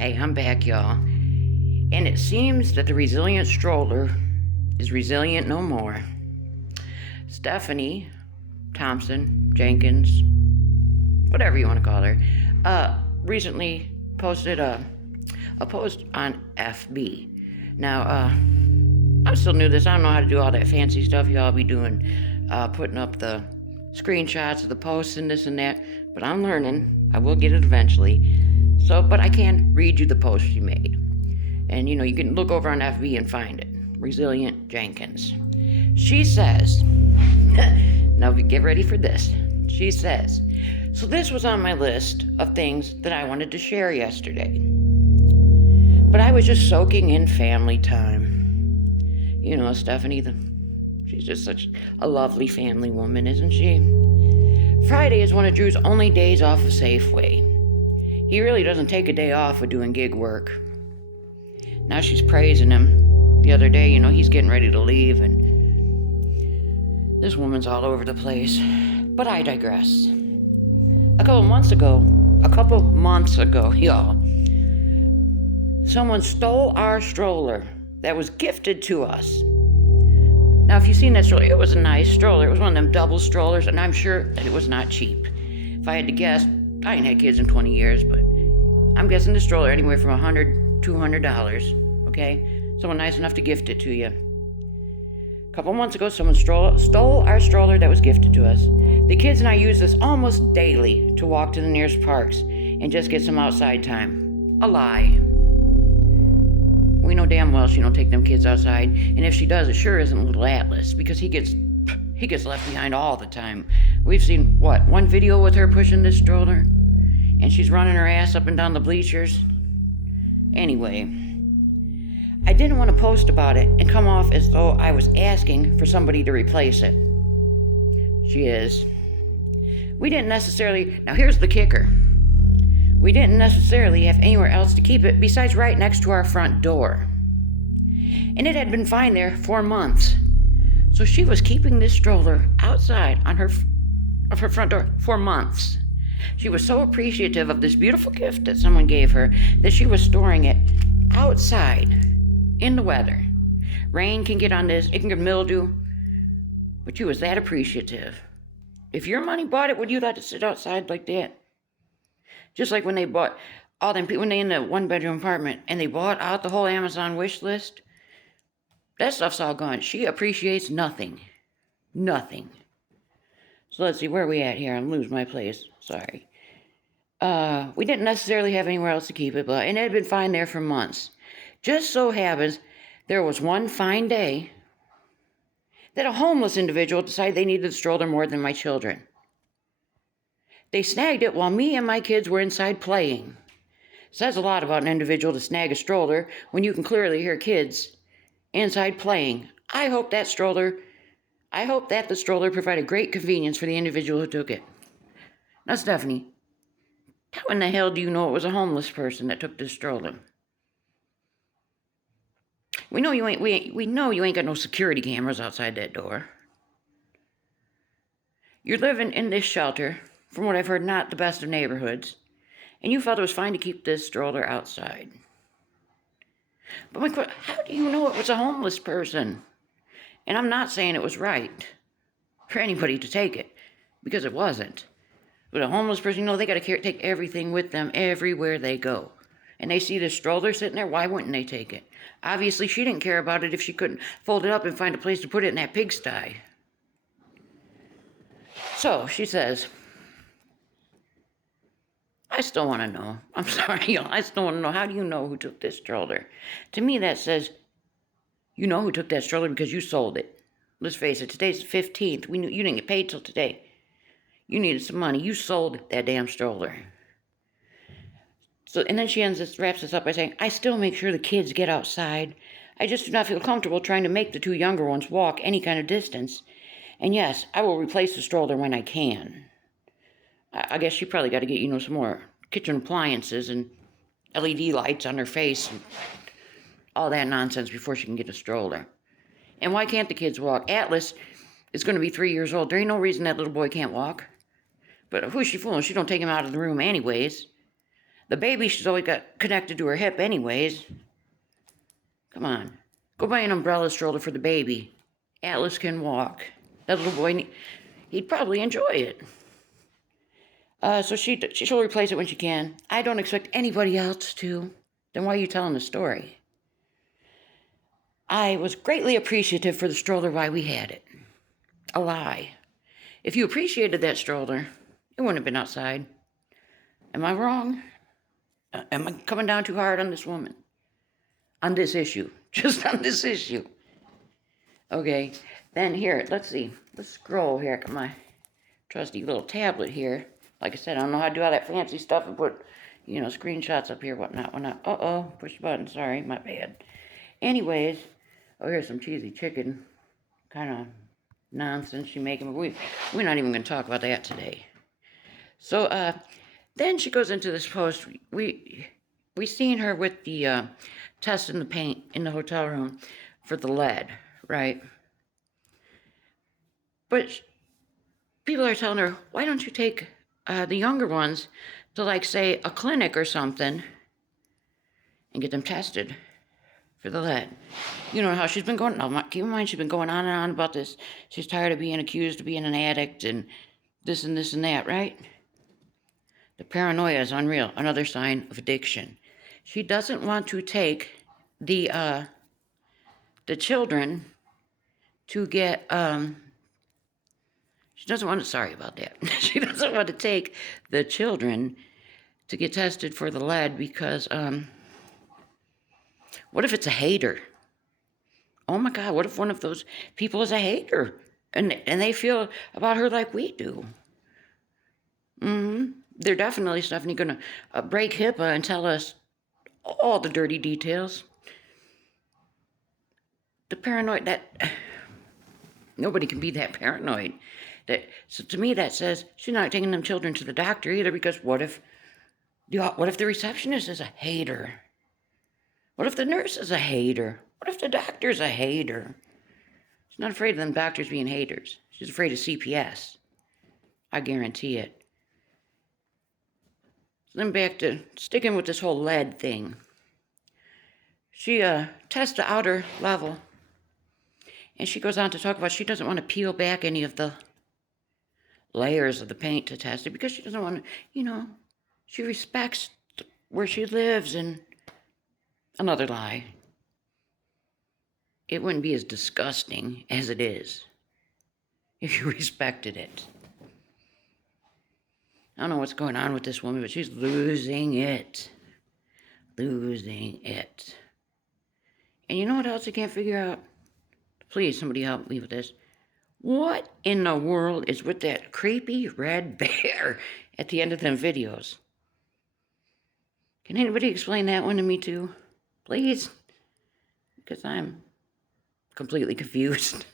Hey, I'm back, y'all. And it seems that the resilient stroller is resilient no more. Stephanie Thompson, Jenkins, whatever you want to call her, recently posted a post on FB. Now, I'm still new to this. I don't know how to do all that fancy stuff y'all be doing, putting up the screenshots of the posts and this and that, but I'm learning. I will get it eventually. But I can read you the post she made. And, you can look over on FB and find it. Resilient Jenkins. She says, now get ready for this. She says, so this was on my list of things that I wanted to share yesterday. But I was just soaking in family time. Stephanie, she's just such a lovely family woman, isn't she? Friday is one of Drew's only days off of Safeway. He really doesn't take a day off of doing gig work. Now she's praising him. The other day, he's getting ready to leave, and this woman's all over the place. But I digress. A couple months ago, y'all, someone stole our stroller that was gifted to us. Now, if you've seen that stroller, it was a nice stroller. It was one of them double strollers, and I'm sure that it was not cheap. If I had to guess, I ain't had kids in 20 years, but I'm guessing the stroller anywhere from $100, $200, okay? Someone nice enough to gift it to you. A couple months ago, someone stole our stroller that was gifted to us. The kids and I use this almost daily to walk to the nearest parks and just get some outside time. A lie. We know damn well she don't take them kids outside, and if she does, it sure isn't little Atlas, because he gets left behind all the time. We've seen, one video with her pushing this stroller, and she's running her ass up and down the bleachers. Anyway, I didn't want to post about it and come off as though I was asking for somebody to replace it. She is. Now here's the kicker. We didn't necessarily have anywhere else to keep it besides right next to our front door. And it had been fine there for months. So she was keeping this stroller outside of her front door for months. She was so appreciative of this beautiful gift that someone gave her that she was storing it outside in the weather. Rain can get on this, it can get mildew, but she was that appreciative. If your money bought it, would you let it sit outside like that? Just like when they bought all them people, when they in the one-bedroom apartment and they bought out the whole Amazon wish list, that stuff's all gone. She appreciates nothing. Nothing. So let's see, where are we at here? I'm losing my place. Sorry. We didn't necessarily have anywhere else to keep it, and it had been fine there for months. Just so happens, there was one fine day that a homeless individual decided they needed the stroller more than my children. They snagged it while me and my kids were inside playing. Says a lot about an individual to snag a stroller when you can clearly hear kids inside playing. I hope that the stroller provided great convenience for the individual who took it. Now, Stephanie, how in the hell do you know it was a homeless person that took this stroller? We know you ain't got no security cameras outside that door. You're living in this shelter, from what I've heard, not the best of neighborhoods, and you felt it was fine to keep this stroller outside. But my question, how do you know it was a homeless person? And I'm not saying it was right for anybody to take it, because it wasn't. But a homeless person, they got to take everything with them everywhere they go. And they see this stroller sitting there, why wouldn't they take it? Obviously, she didn't care about it if she couldn't fold it up and find a place to put it in that pigsty. So, she says, I still want to know. I'm sorry, I still want to know. How do you know who took this stroller? To me, that says, you know who took that stroller because you sold it. Let's face it, today's the 15th. You didn't get paid till today. You needed some money. You sold that damn stroller. So, and then she wraps this up by saying, I still make sure the kids get outside. I just do not feel comfortable trying to make the two younger ones walk any kind of distance. And yes, I will replace the stroller when I can. I guess she probably got to get, some more kitchen appliances and LED lights on her face and all that nonsense before she can get a stroller. And why can't the kids walk? Atlas is going to be 3 years old. There ain't no reason that little boy can't walk. But who's she fooling? She don't take him out of the room anyways. The baby, she's always got connected to her hip anyways. Come on. Go buy an umbrella stroller for the baby. Atlas can walk. That little boy, he'd probably enjoy it. So she'll replace it when she can. I don't expect anybody else to. Then why are you telling the story? I was greatly appreciative for the stroller while we had it. A lie. If you appreciated that stroller, it wouldn't have been outside. Am I wrong? Am I coming down too hard on this woman? On this issue. Just on this issue. Okay, then here, let's see. Let's scroll here. Got my trusty little tablet here. Like I said, I don't know how to do all that fancy stuff and put, screenshots up here, whatnot. Uh-oh, push the button. Sorry, my bad. Anyways, here's some cheesy chicken. Kind of nonsense she making. But we're not even going to talk about that today. So, then she goes into this post. We seen her with the test in the paint in the hotel room for the lead, right? But people are telling her, why don't you take the younger ones to, like, say, a clinic or something and get them tested for the lead? You know how she's been going, keep in mind, she's been going on and on about this. She's tired of being accused of being an addict and this and this and that, right? The paranoia is unreal, another sign of addiction. She doesn't want to take the children to get, she doesn't want to, sorry about that. She doesn't want to take the children to get tested for the lead because, what if it's a hater? Oh my God, what if one of those people is a hater and they feel about her like we do? They're definitely, Stephanie, going to break HIPAA and tell us all the dirty details. The paranoid, that nobody can be that paranoid. So to me, that says she's not taking them children to the doctor either, because what if the receptionist is a hater? What if the nurse is a hater? What if the doctor's a hater? She's not afraid of them doctors being haters. She's afraid of CPS. I guarantee it. So then back to sticking with this whole lead thing. She tests the outer level, and she goes on to talk about she doesn't want to peel back any of the layers of the paint to test it because she doesn't want to, she respects where she lives. And another lie. It wouldn't be as disgusting as it is if you respected it. I don't know what's going on with this woman, but she's losing it. Losing it. And you know what else I can't figure out? Please, somebody help me with this. What in the world is with that creepy red bear at the end of them videos? Can anybody explain that one to me too? Please? Because I'm completely confused.